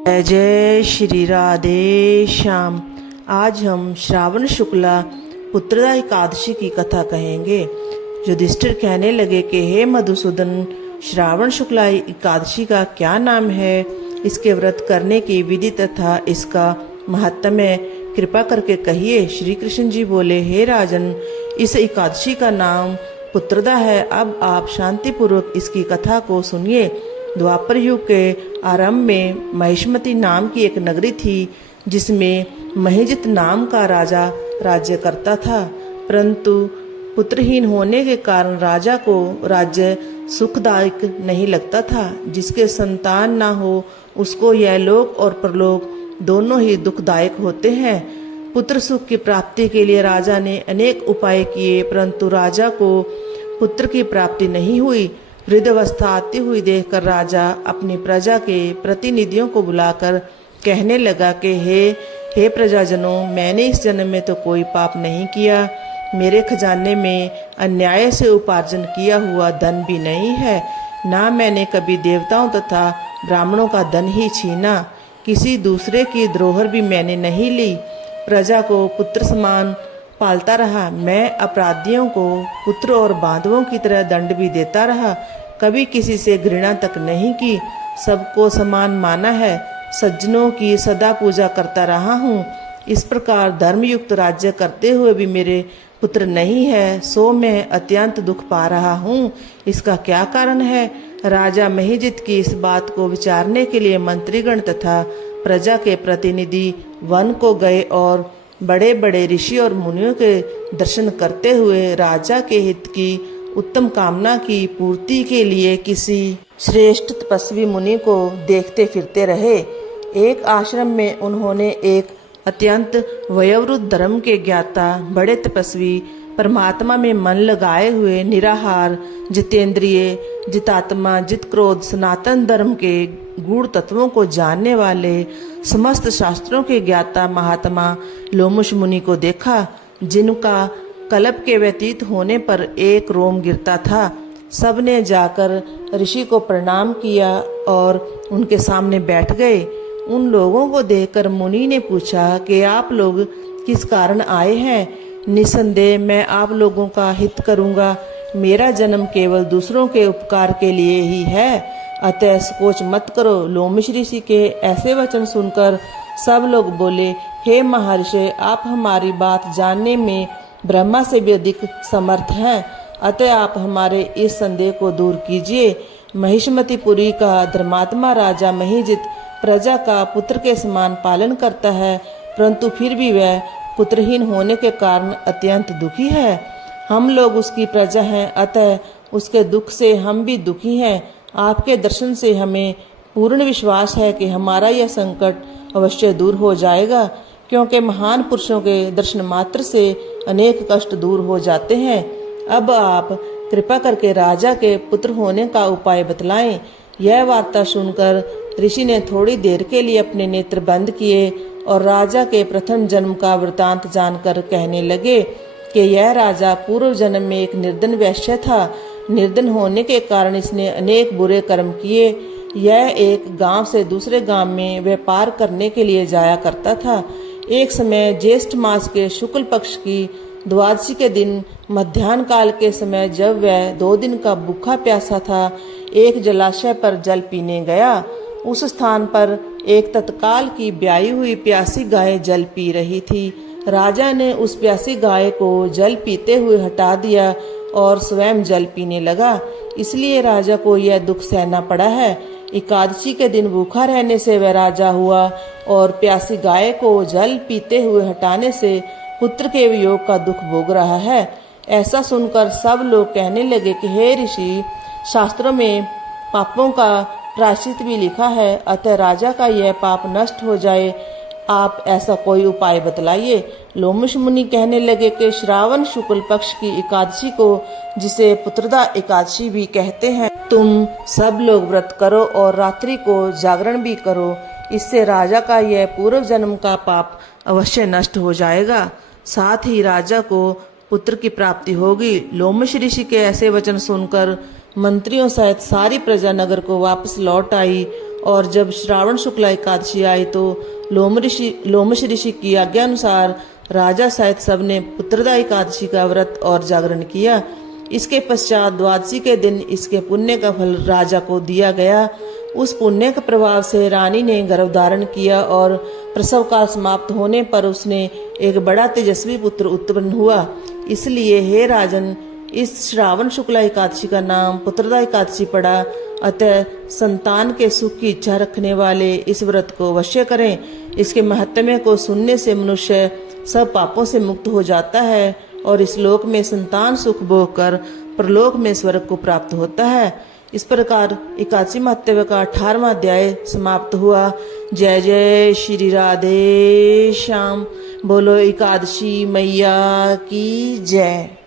जय जय श्री राधे श्याम। आज हम श्रावण शुक्ला पुत्रदा एकादशी की कथा कहेंगे। युधिष्ठिर कहने लगे कि हे मधुसूदन, श्रावण शुक्ला एकादशी का क्या नाम है, इसके व्रत करने की विधि तथा इसका महात्म्य कृपा करके कहिए। श्री कृष्ण जी बोले, हे राजन, इस एकादशी का नाम पुत्रदा है। अब आप शांति पूर्वक इसकी कथा को सुनिए। द्वापर युग के आरंभ में महिष्मती नाम की एक नगरी थी, जिसमें महिजित नाम का राजा राज्य करता था। परंतु पुत्रहीन होने के कारण राजा को राज्य सुखदायक नहीं लगता था। जिसके संतान ना हो उसको यह लोक और परलोक दोनों ही दुखदायक होते हैं। पुत्र सुख की प्राप्ति के लिए राजा ने अनेक उपाय किए, परंतु राजा को पुत्र की प्राप्ति नहीं हुई। वृद्धावस्था आती हुई देखकर राजा अपनी प्रजा के प्रतिनिधियों को बुलाकर कहने लगा कि हे प्रजाजनों, मैंने इस जन्म में तो कोई पाप नहीं किया। मेरे खजाने में अन्याय से उपार्जन किया हुआ धन भी नहीं है, ना मैंने कभी देवताओं तथा ब्राह्मणों का धन ही छीना। किसी दूसरे की धरोहर भी मैंने नहीं ली। प्रजा को पुत्र समान पालता रहा। मैं अपराधियों को पुत्र और बांधवों की तरह दंड भी देता रहा। कभी किसी से घृणा तक नहीं की, सबको समान माना है। सज्जनों की सदा पूजा करता रहा हूँ। इस प्रकार धर्मयुक्त राज्य करते हुए भी मेरे पुत्र नहीं है, सो मैं अत्यंत दुख पा रहा हूँ। इसका क्या कारण है? राजा महिजित की इस बात को विचारने के लिए मंत्रीगण तथा प्रजा के प्रतिनिधि वन को गए और बड़े बड़े ऋषि और मुनियों के दर्शन करते हुए राजा के हित की उत्तम कामना की पूर्ति के लिए किसी श्रेष्ठ तपस्वी मुनि को देखते फिरते रहे। एक आश्रम में उन्होंने एक अत्यंत वयोवृद्ध धर्म के ज्ञाता बड़े तपस्वी, परमात्मा में मन लगाए हुए, निराहार, जितेंद्रिय, जितात्मा, जित क्रोध, सनातन धर्म के गूढ़ तत्वों को जानने वाले, समस्त शास्त्रों के ज्ञाता महात्मा लोमश मुनि को देखा, जिनका कल्प के व्यतीत होने पर एक रोम गिरता था। सबने जाकर ऋषि को प्रणाम किया और उनके सामने बैठ गए। उन लोगों को देखकर मुनि ने पूछा कि आप लोग किस कारण आए हैं? निसंदेह मैं आप लोगों का हित करूंगा। मेरा जन्म केवल दूसरों के उपकार के लिए ही है, अतः संकोच मत करो। लोमश ऋषि के ऐसे वचन सुनकर सब लोग बोले, हे महर्षि, आप हमारी बात जानने में ब्रह्मा से भी अधिक समर्थ हैं, अतः आप हमारे इस संदेह को दूर कीजिए। महिष्मतीपुरी का धर्मात्मा राजा महिजित प्रजा का पुत्र के समान पालन करता है, परंतु फिर भी वह पुत्रहीन होने के कारण अत्यंत दुखी है। हम लोग उसकी प्रजा हैं, अतः उसके दुख से हम भी दुखी हैं। आपके दर्शन से हमें पूर्ण विश्वास है कि हमारा यह संकट अवश्य दूर हो जाएगा, क्योंकि महान पुरुषों के दर्शन मात्र से अनेक कष्ट दूर हो जाते हैं। अब आप कृपा करके राजा के पुत्र होने का उपाय बतलाएं। यह वार्ता सुनकर ऋषि ने थोड़ी देर के लिए अपने नेत्र बंद किए और राजा के प्रथम जन्म का वृतांत जानकर कहने लगे कि यह राजा पूर्व जन्म में एक निर्धन वैश्य था। निर्धन होने के कारण इसने अनेक बुरे कर्म किए। यह एक गांव से दूसरे गांव में व्यापार करने के लिए जाया करता था। एक समय ज्येष्ठ मास के शुक्ल पक्ष की द्वादशी के दिन मध्याह्न काल के समय, जब वह 2 दिन का भूखा प्यासा था, एक जलाशय पर जल पीने गया। उस स्थान पर एक तत्काल की ब्याई हुई प्यासी गाय जल पी रही थी। राजा ने उस प्यासी गाय को जल पीते हुए हटा दिया और स्वयं जल पीने लगा। इसलिए राजा को यह दुख सहना पड़ा है। एकादशी के दिन भूखा रहने से वह राजा हुआ और प्यासी गाय को जल पीते हुए हटाने से पुत्र के वियोग का दुख भोग रहा है। ऐसा सुनकर सब लोग कहने लगे कि हे ऋषि, शास्त्रों में पापों का प्रायश्चित भी लिखा है, अतः राजा का यह पाप नष्ट हो जाए, आप ऐसा कोई उपाय बतलाइए। लोमश मुनि कहने लगे कि श्रावण शुक्ल पक्ष की एकादशी को, जिसे पुत्रदा एकादशी भी कहते हैं, तुम सब लोग व्रत करो और रात्रि को जागरण भी करो। इससे राजा का यह पूर्व जन्म का पाप अवश्य नष्ट हो जाएगा, साथ ही राजा को पुत्र की प्राप्ति होगी। लोमश ऋषि के ऐसे वचन सुनकर मंत्रियों सहित सारी प्रजा नगर को वापस लौट आई। और जब श्रावण शुक्ला एकादशी आई तो लोमश ऋषि की आज्ञा अनुसार राजा सहित सबने पुत्रदा एकादशी का व्रत और जागरण किया। इसके पश्चात द्वादशी के दिन इसके पुण्य का फल राजा को दिया गया। उस पुण्य के प्रभाव से रानी ने गर्भ धारण किया और प्रसव काल समाप्त होने पर उसने एक बड़ा तेजस्वी पुत्र उत्पन्न हुआ। इसलिए हे राजन, इस श्रावण शुक्ला एकादशी का नाम पुत्रदा एकादशी पड़ा। अतः संतान के सुख की इच्छा रखने वाले इस व्रत को अवश्य करें। इसके महत्म्य को सुनने से मनुष्य सब पापों से मुक्त हो जाता है और इस लोक में संतान सुख भोग कर परलोक में स्वर्ग को प्राप्त होता है। इस प्रकार एकादशी महत्व का 18वां अध्याय समाप्त हुआ। जय जय श्री राधे श्याम। बोलो एकादशी मैया की जय।